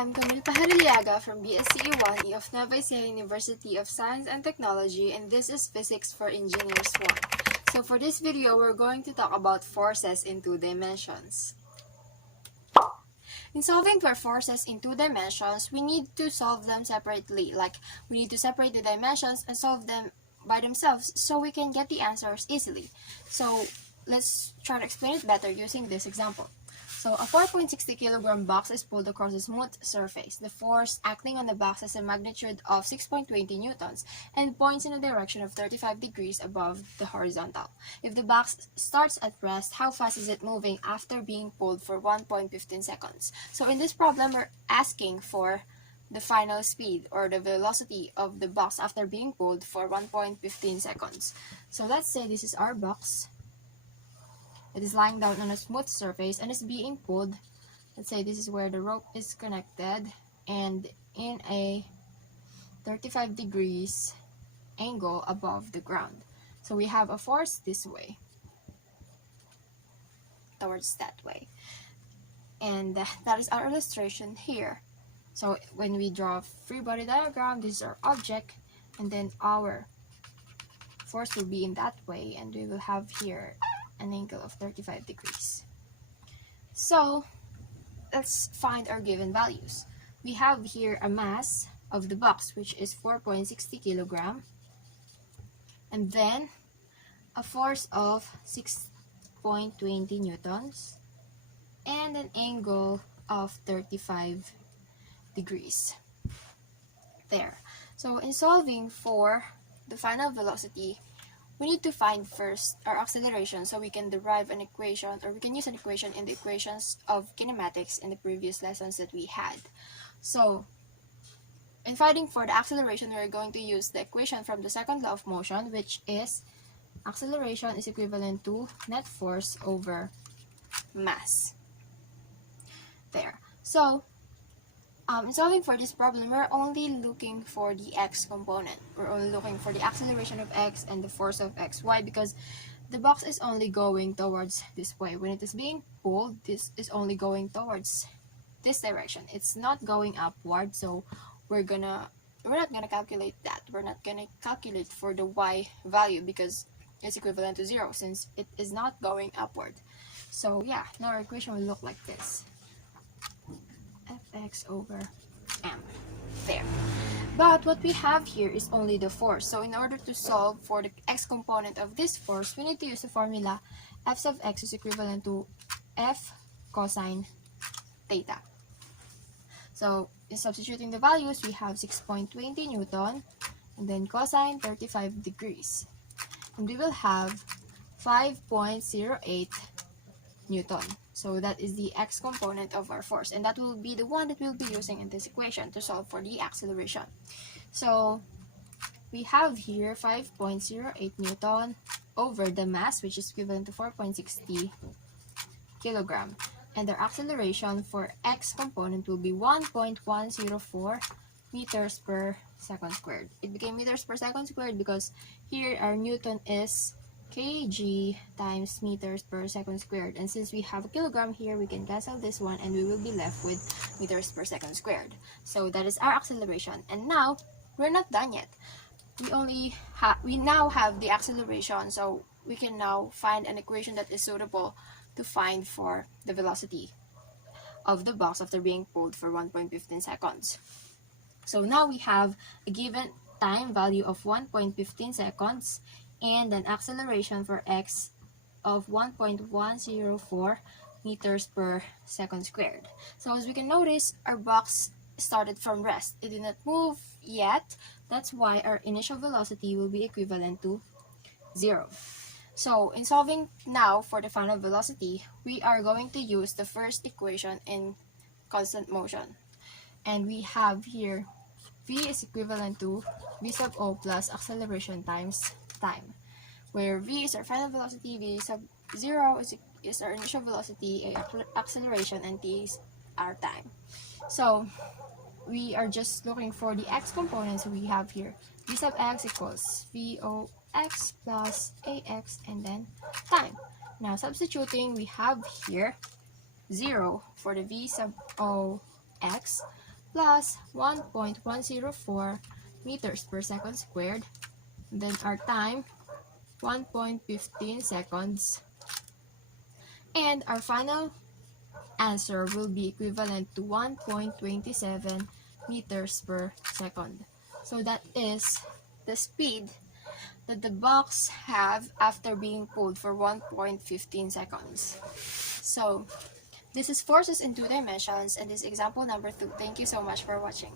I'm Camille Pajarillaga from BSCE 1E of Nueva Ecija University of Science and Technology, and this is Physics for Engineers 1. So for this video, we're going to talk about forces in 2 dimensions. In solving for forces in 2 dimensions, we need to solve them separately. Like, we need to separate the dimensions and solve them by themselves so we can get the answers easily. So let's try to explain it better using this example. So a 4.60 kilogram box is pulled across a smooth surface. The force acting on the box has a magnitude of 6.20 newtons and points in a direction of 35 degrees above the horizontal. If the box starts at rest, how fast is it moving after being pulled for 1.15 seconds? So in this problem, we're asking for the final speed or the velocity of the box after being pulled for 1.15 seconds. So let's say this is our box. It is lying down on a smooth surface and is being pulled. Let's say this is where the rope is connected and in a 35 degrees angle above the ground. So we have a force this way, towards that way. And that is our illustration here. So when we draw a free body diagram, this is our object, and then our force will be in that way, and we will have here an angle of 35 degrees. So let's find our given values. We have here a mass of the box, which is 4.60 kilogram, and then a force of 6.20 newtons and an angle of 35 degrees. There. So in solving for the final velocity, we need to find first our acceleration so we can derive an equation, or we can use an equation in the equations of kinematics in the previous lessons that we had. So in finding for the acceleration, we're going to use the equation from the second law of motion, which is acceleration is equivalent to net force over mass. There. So in solving for this problem, we're only looking for the x component. We're only looking for the acceleration of x and the force of x. Why? Because the box is only going towards this way. When it is being pulled, this is only going towards this direction. It's not going upward, so we're not gonna calculate that. We're not gonna calculate for the y value because it's equivalent to 0 since it is not going upward. So yeah, now our equation will look like this. Fx over m. There. But what we have here is only the force. So in order to solve for the x component of this force, we need to use the formula f sub x is equivalent to f cosine theta. So in substituting the values, we have 6.20 newton and then cosine 35 degrees. And we will have 5.08 newton. So that is the x component of our force, and that will be the one that we'll be using in this equation to solve for the acceleration. So we have here 5.08 newton over the mass, which is equivalent to 4.60 kilogram, and our acceleration for x component will be 1.104 meters per second squared. It became meters per second squared because here our newton is kg times meters per second squared, and since we have a kilogram here, we can cancel this one and we will be left with meters per second squared. So that is our acceleration, and now we're not done yet. We now have the acceleration, so we can now find an equation that is suitable to find for the velocity of the box after being pulled for 1.15 seconds. So now we have a given time value of 1.15 seconds and an acceleration for x of 1.104 meters per second squared. So as we can notice, our box started from rest. It did not move yet. That's why our initial velocity will be equivalent to 0. So in solving now for the final velocity, we are going to use the first equation in constant motion. And we have here v is equivalent to v sub o plus acceleration times time, where v is our final velocity, v sub 0 is our initial velocity, acceleration, and t is our time. So we are just looking for the x components. So we have here v sub x equals vox plus ax and then time. Now substituting, we have here 0 for the v sub o x plus 1.104 meters per second squared. And then our time, 1.15 seconds. And our final answer will be equivalent to 1.27 meters per second. So that is the speed that the box have after being pulled for 1.15 seconds. So this is forces in 2 dimensions, and this is example number 2. Thank you so much for watching.